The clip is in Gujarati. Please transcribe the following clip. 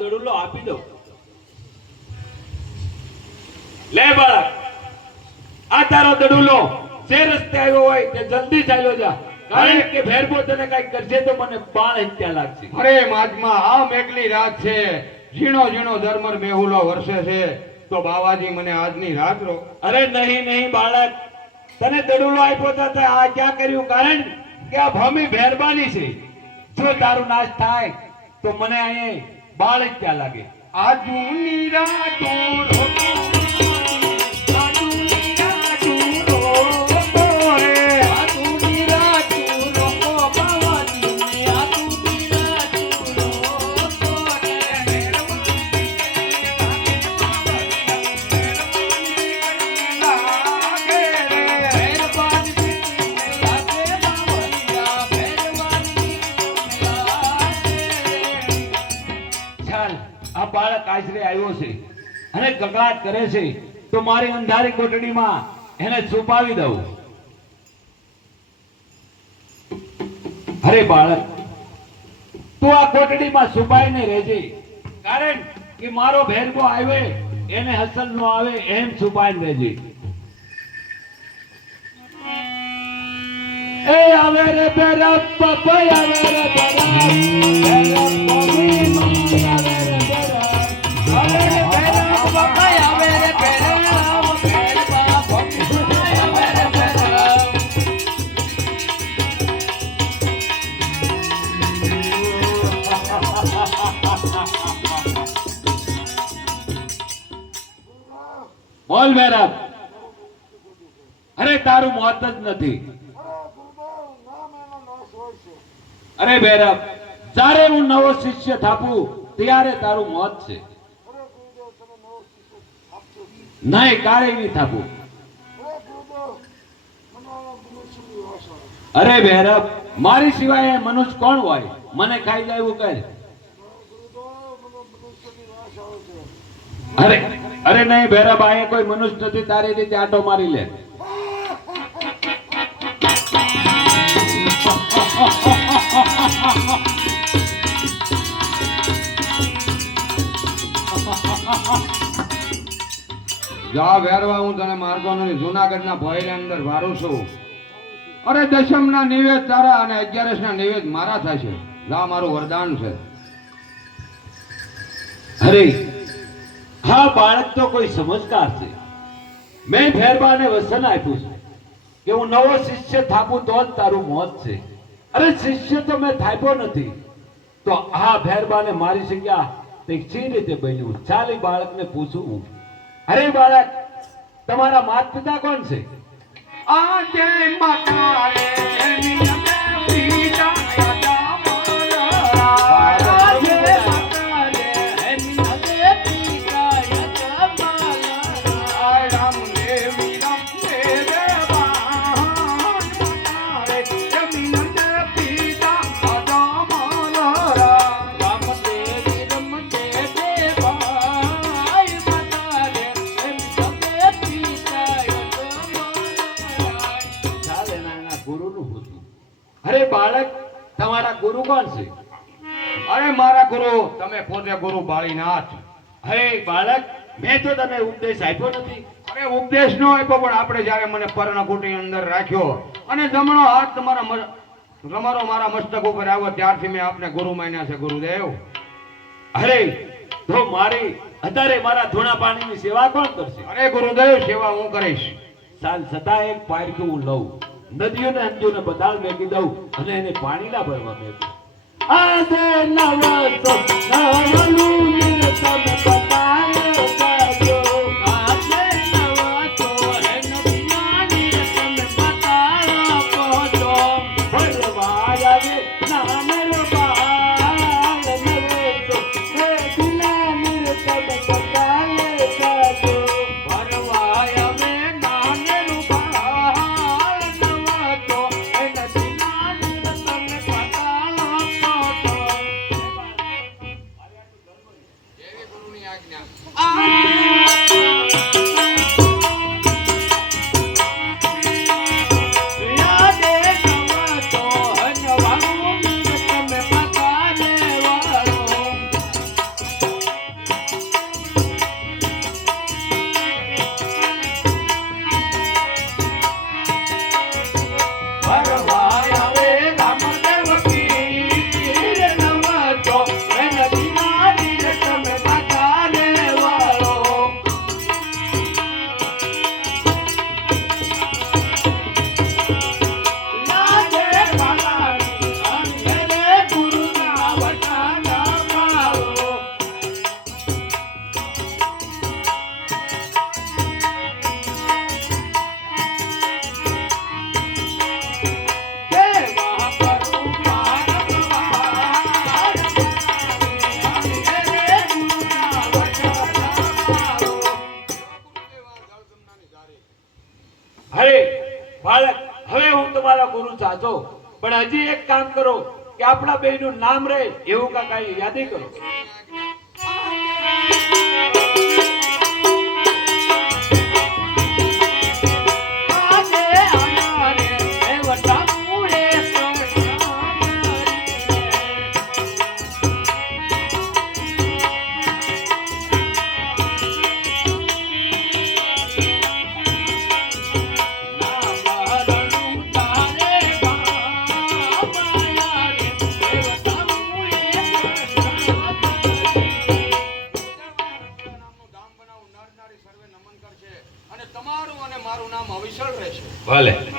દડુલો આપી દઉં. લે બાળક, આ તારો દડુલો જે રસ્તે આવ્યો હોય તે જલ્દી ચાલ્યો જા, કારણ કે ભેરબો તને કઈ કરશે તો મને બાળ હત્યા લાગશે. અરે મહાત્મા, આ મેઘલી રાત છે, ઝીણો ઝીણો ધર્મર મેહુલો વર્ષે છે, તો બાવાજી મને આજની રાત રો. અરે નહીં નહીં બાળક, તને દડુલો આપ્યો તો તે આ ક્યાં કર્યું? કારણ કે આ ભૂમિ ભેરબાની છે. જો તારું નાશ થાય તો મને અહીં બાળ જ ત્યાં લાગે. આજની રાતો રોકો, આજની રાતો રોકો રે, આજની રાતો રોકો બાવાજી, આજની રાતો રોકો રે. ચાલ, આ બાળક આશરે આવ્યો છે અને કકળાટ કરે છે, તો મારી અંધારી કોટડીમાં એને છુપાવી દઉં. અરે બાળક, તું આ કોટડીમાં છુપાઈને રહેજે, કારણ કે મારો ભેરબો આવે એને હસલ નો આવે એમ છુપાઈને રહેજે. એ આવે રે બેરા પપઈ આવે રે બેરા, બેરા પપઈ આવે રે બેરા, આવે રે બેરા પપઈ આવે રે બેરા, બેરા પપઈ આવે રે બેરા. બોલ બેરા. અરે તારું મોત જ નથી. અરે બેરબ, જ્યારે હું નવો શિષ્ય થાપું ત્યારે તારું મોત છે. નહીં, કારે નહીં થાપું. અરે બેરબ, મારી સિવાય મનુષ્ય કોણ હોય? મને ખાઈ જાય એવું કહે. અરે અરે નહીં બેરબ, આ કોઈ મનુષ્ય નથી, તારી રીતે આટો મારી લે. જા વેરવા, હું તને મારતો નથી. જુનાગઢના ભોયરા અંદર વારું છું. અરે દશમના નિવેદ તારા અને 11ના નિવેદ મારા થશે. જા, મારું વરદાન છે. અરે હા બાળક તો કોઈ સમજદાર છે. મેં ભેરબાને વસન આપ્યું છે કે હું નવો શિષ્ય થાપું તો જ તારું મોત છે. અરે શિષ્ય તો મેં થાપ્યો નથી, તો આ ભેરબાને મારી શક્યા તે કઈ રીતે બન્યું? ચાલ એ બાળકને પૂછું હું. અરે બાળક, તમારા માતા પિતા કોણ છે? આજે માતા રે પિતા અરે બાળક, તમારા ગુરુ કોણ છે? અરે મારા ગુરુ, તમે પોતે ગુરુ બાળીનાથ. અરે બાળક, મેં તો તને ઉપદેશ આપ્યો નથી. અરે ઉપદેશ નો આપ્યો, પણ આપણે જયારે મને પર્ણકુટી અંદર રાખ્યો અને જમણો હાથ તમારો મારા મસ્તક ઉપર આવ્યો, ત્યારથી મેં આપને ગુરુ માન્યા છે, ગુરુદેવ. અરે તો મારી અત્યારે મારા ધોણા પાણીની સેવા કોણ કરશે? અરે ગુરુદેવ, સેવા હું કરીશ. ચાલ, છતાં એક પારખું હું લઉં, નદીઓને અંજોને બદાલ મેકી દઉં અને એને પાણી ના ભરવા મેકું. આજે નવસો નવલું નિરતમ બતાવે કરજો, આજે નવસો હે નદીના નિરતમ બતાવે કરજો, ભરવા આવે નાનર બાલ નવસો હે દિલા નિરતમ બતાવે કરજો, ભરવા આવે નાનર બાલ નવસો હે નદીના નિરતમ બતાવે કરજો. ગુરુની આજ્ઞા. અરે બાળક, હવે હું તમારા ગુરુ સાચો, પણ હજી એક કામ કરો કે આપણા બેયનું નામ રહે એવું કાંઈ યાદી કરો. અને તમારું અને મારું નામ અવિચળ રહેશે. ભલે.